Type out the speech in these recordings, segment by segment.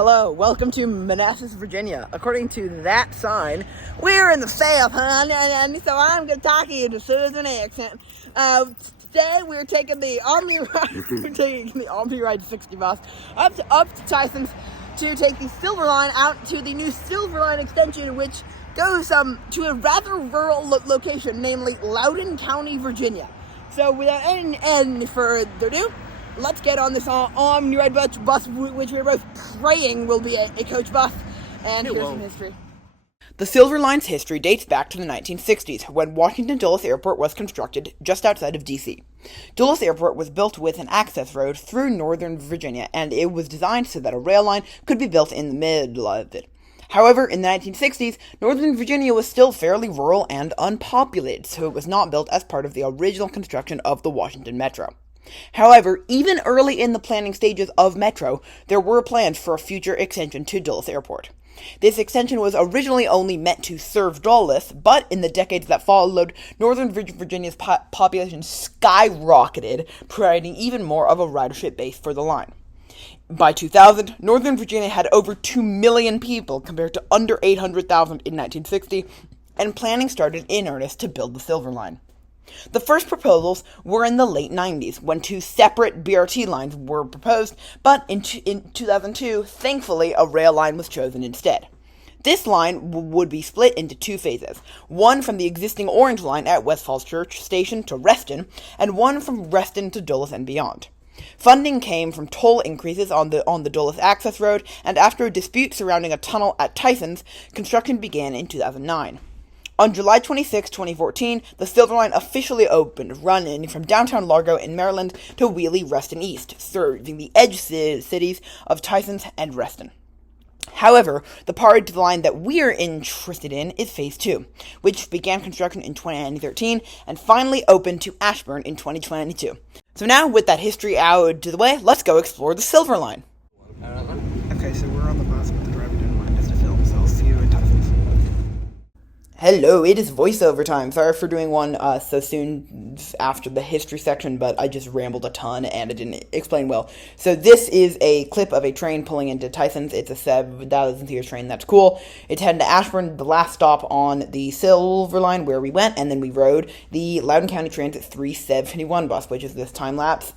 Hello, welcome to Manassas, Virginia. According to that sign, we're in the South, and so I'm going to talk to you in a Southern accent. Today we're taking the Omni Ride 60 bus up to Tysons to take the Silver Line out to the new Silver Line extension, which goes to a rather rural location, namely Loudoun County, Virginia. So without any further ado, let's get on this Omni Ride bus, which we're both praying will be a coach bus. And here's some history. The Silver Line's history dates back to the 1960s, when Washington Dulles Airport was constructed just outside of D.C. Dulles Airport was built with an access road through northern Virginia, and it was designed so that a rail line could be built in the middle of it. However, in the 1960s, Northern Virginia was still fairly rural and unpopulated, so it was not built as part of the original construction of the Washington Metro. However, even early in the planning stages of Metro, there were plans for a future extension to Dulles Airport. This extension was originally only meant to serve Dulles, but in the decades that followed, Northern Virginia's population skyrocketed, providing even more of a ridership base for the line. By 2000, Northern Virginia had over 2 million people compared to under 800,000 in 1960, and planning started in earnest to build the Silver Line. The first proposals were in the late 90s, when two separate BRT lines were proposed, but in 2002, thankfully, a rail line was chosen instead. This line would be split into two phases, one from the existing Orange Line at West Falls Church Station to Reston, and one from Reston to Dulles and beyond. Funding came from toll increases on the Dulles access road, and after a dispute surrounding a tunnel at Tysons, construction began in 2009. On July 26, 2014, the Silver Line officially opened, running from downtown Largo in Maryland to Wheeling, Reston East, serving the edge cities of Tysons and Reston. However, the part of the line that we're interested in is Phase 2, which began construction in 2013 and finally opened to Ashburn in 2022. So now, with that history out of the way, let's go explore the Silver Line. Okay, so we're on the bus, but the driver didn't mind us to film, so I'll see you in Tysons. Hello, it is voiceover time. Sorry for doing one so soon after the history section, but I just rambled a ton and I didn't explain well. So this is a clip of a train pulling into Tysons. It's a 7,000-seat train. That's cool. It's heading to Ashburn, the last stop on the Silver Line where we went, and then we rode the Loudoun County Transit 371 bus, which is this time-lapse.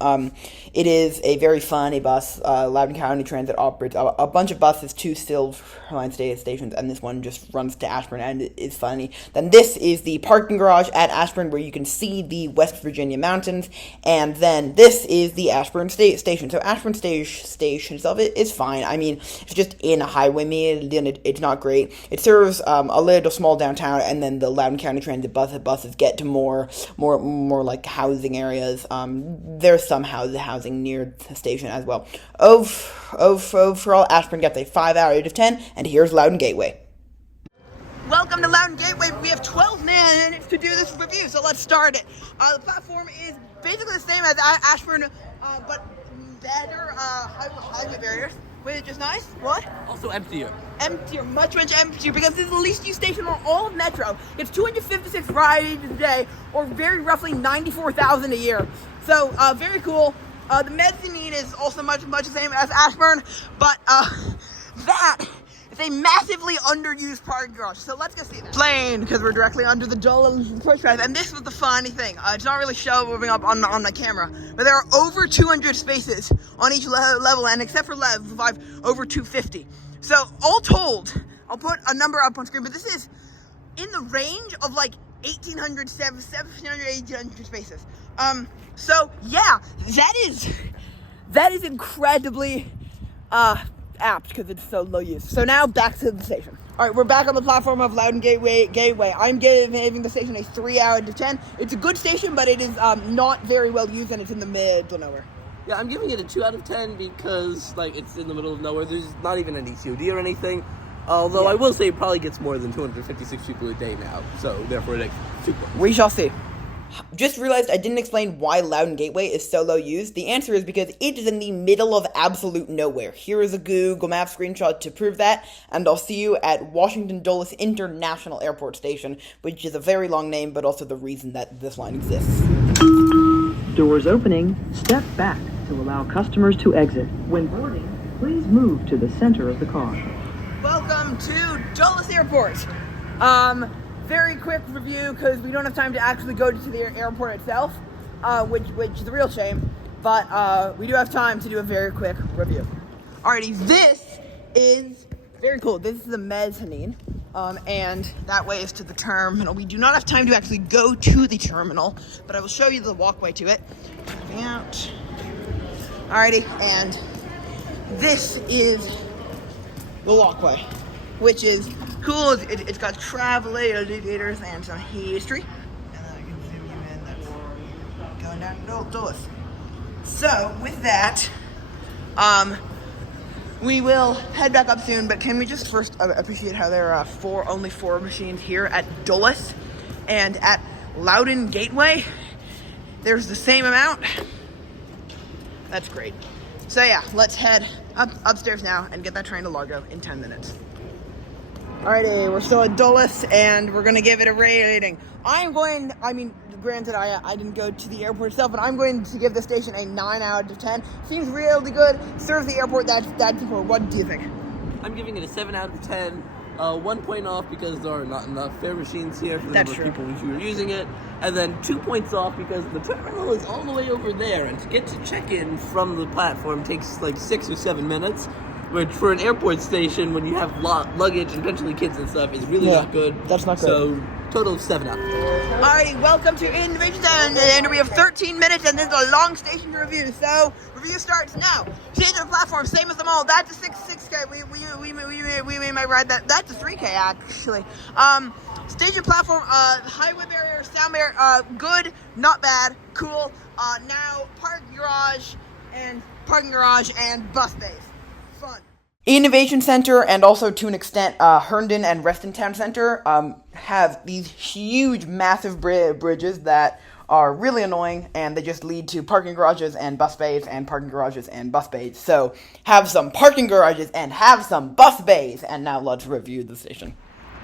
It is a very funny bus. Loudoun County Transit operates a bunch of buses to Silver Line stations, and this one just runs to Ashburn, and it is fun. Then this is the parking garage at Ashburn where you can see the West Virginia mountains, and then this is the Ashburn station. So Ashburn station itself is fine. I mean, it's just in a highway and it's not great. It serves a little small downtown, and then the Loudoun County Transit buses get to more like housing areas. There's some housing near the station as well. Overall, Ashburn gets a 5 out of 10, and here's Loudoun Gateway. Welcome to Loudoun Gateway. We have 12 minutes to do this review, so let's start it. The platform is basically the same as Ashburn, but better highway barriers, which is nice. What? Also emptier. Much emptier, because this is the least used station on all of Metro. It's 256 rides a day, or very roughly 94,000 a year. So, very cool. The mezzanine is also much the same as Ashburn, but it's a massively underused parking garage, so let's go see that. Plane, because we're directly under the Dulles push drive, and this was the funny thing. It's not really showing up on the camera, but there are over 200 spaces on each level, and except for level 5, over 250. So, all told, I'll put a number up on screen, but this is in the range of like 1,800, 1,700, 1,800 spaces. So, yeah, that is incredibly, apt because it's so low use. So now back to the station. All right, we're back on the platform of Loudoun Gateway. I'm giving the station a 3 out of 10. It's a good station, but it is not very well used, and it's in the middle of nowhere. Yeah, I'm giving it a 2 out of 10 because it's in the middle of nowhere. There's not even any COD or anything. Although I will say it probably gets more than 256 people a day now, so therefore it makes 2 points. We shall see. Just realized I didn't explain why Loudoun Gateway is so low used. The answer is because it is in the middle of absolute nowhere. Here is a Google Maps screenshot to prove that, and I'll see you at Washington Dulles International Airport Station, which is a very long name, but also the reason that this line exists. Doors opening, step back to allow customers to exit. When boarding, please move to the center of the car. Welcome to Dulles Airport. Very quick review because we don't have time to actually go to the airport itself, which is a real shame. But we do have time to do a very quick review. Alrighty, this is very cool. This is the mezzanine, and that way is to the terminal. We do not have time to actually go to the terminal, but I will show you the walkway to it. Coming out. Alrighty, and this is the walkway, which is cool. It's got travel indicators and some history. And then I can zoom you in. That's going down to Dulles. So with that, we will head back up soon. But can we just first appreciate how there are only four machines here at Dulles, and at Loudoun Gateway there's the same amount. That's great. So yeah, let's head upstairs now and get that train to Largo in 10 minutes. Alrighty, we're still at Dulles and we're gonna give it a rating. Granted, I didn't go to the airport itself, but I'm going to give the station a 9 out of 10. Seems really good. Serves the airport. That's important. What do you think? I'm giving it a 7 out of 10. 1 point off because there are not enough fare machines here for the number of people who are using it. And then 2 points off because the terminal is all the way over there. And to get to check-in from the platform takes like 6 or 7 minutes. Which for an airport station, when you have luggage and potentially kids and stuff, is really not good. That's not good. So, total of 7 out of 10. Alright, welcome to Innovation and we have 13 minutes and this is a long station to review. So, review starts now. Change of platform, same as them all. That's a 6K. We might ride that. That's a 3K actually. Station platform, highway barrier, sound barrier, good, not bad, cool. Now parking garage and bus bays. Fun. Innovation Center, and also to an extent Herndon and Reston Town Center, have these huge, massive bridges that are really annoying, and they just lead to parking garages and bus bays and parking garages and bus bays. So, have some parking garages and have some bus bays. And now let's review the station.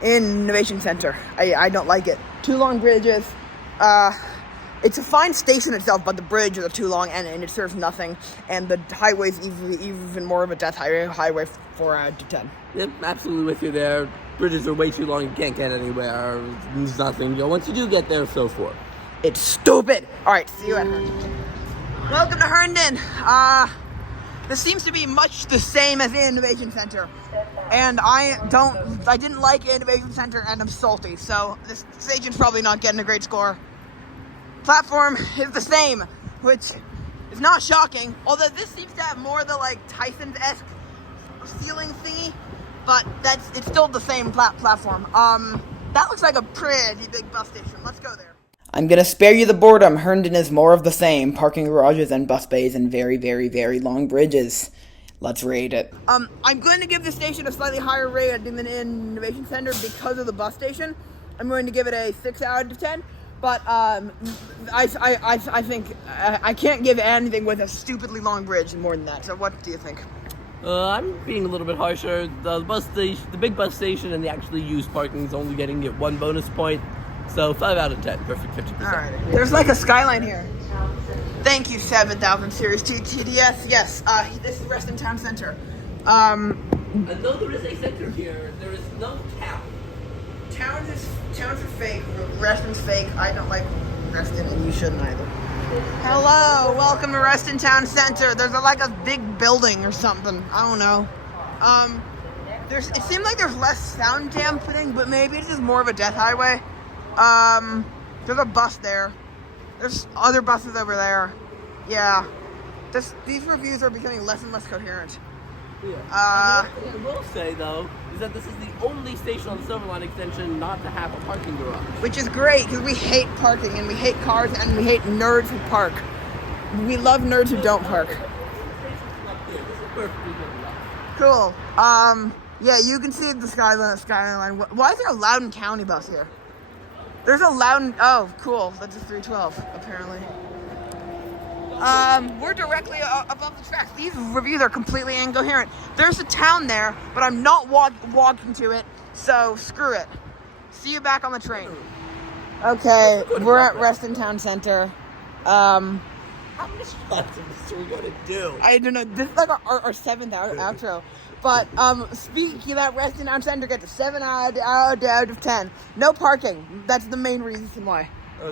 Innovation Center. I don't like it. Too long bridges. It's a fine station itself, but the bridges are too long and it serves nothing. And the highway's even more of a death highway 4 out of 10. Yep, absolutely with you there. Bridges are way too long, you can't get anywhere. There's nothing. Once you do get there, so forth. It's stupid. Alright, see you at Herndon. Welcome to Herndon. This seems to be much the same as the Innovation Center. And I didn't like Innovation Center and I'm salty. So this station's probably not getting a great score. Platform is the same, which is not shocking. Although this seems to have more of the like Tysons-esque ceiling thingy, but it's still the same platform. That looks like a pretty big bus station. Let's go there. I'm gonna spare you the boredom. Herndon is more of the same. Parking garages and bus bays and very, very, very long bridges. Let's rate it. I'm going to give the station a slightly higher rating than Innovation Center because of the bus station. I'm going to give it a 6 out of 10. But I think I can't give anything with a stupidly long bridge more than that. So what do you think? I'm being a little bit harsher. The big bus station and the actually used parking is only getting it 1 bonus point. So 5 out of 10, perfect 50%. All right. There's like a skyline here. Thank you, 7000 Series TDS. Yes, this is Reston Town Center. And though there is a center here, there is no town. Towns are fake. Reston's fake. I don't like Reston, and you shouldn't either. Hello, welcome to Reston Town Center. There's like a big building or something. I don't know. It seems like there's less sound dampening, but maybe it's just more of a death highway. There's a bus there. There's other buses over there. Yeah. These reviews are becoming less and less coherent. Yeah. What I will say, though, is that this is the only station on the Silver Line extension not to have a parking garage. Which is great, because we hate parking, and we hate cars, and we hate nerds who park. We love nerds who don't park. Cool. Yeah, you can see the skyline. Why is there a Loudoun County bus here? There's a Loudoun... Oh, cool. That's a 312, apparently. We're directly above the tracks. These reviews are completely incoherent. There's a town there, but I'm not walking to it, so screw it. See you back on the train. Okay, we're at Reston Town Center. How many shots of this are we gonna do? I don't know. This is like our seventh outro. But speaking of that, Reston Town Center gets a 7 out of 10. No parking. That's the main reason why.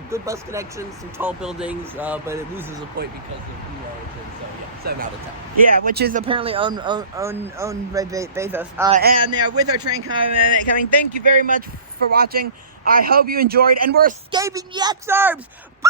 Good bus connections, some tall buildings, but it loses a point because of Blue Origin. So yeah, 7 out of 10. Yeah, which is apparently owned by Bezos. And with our train coming, thank you very much for watching. I hope you enjoyed, and we're escaping the exurbs. Bye!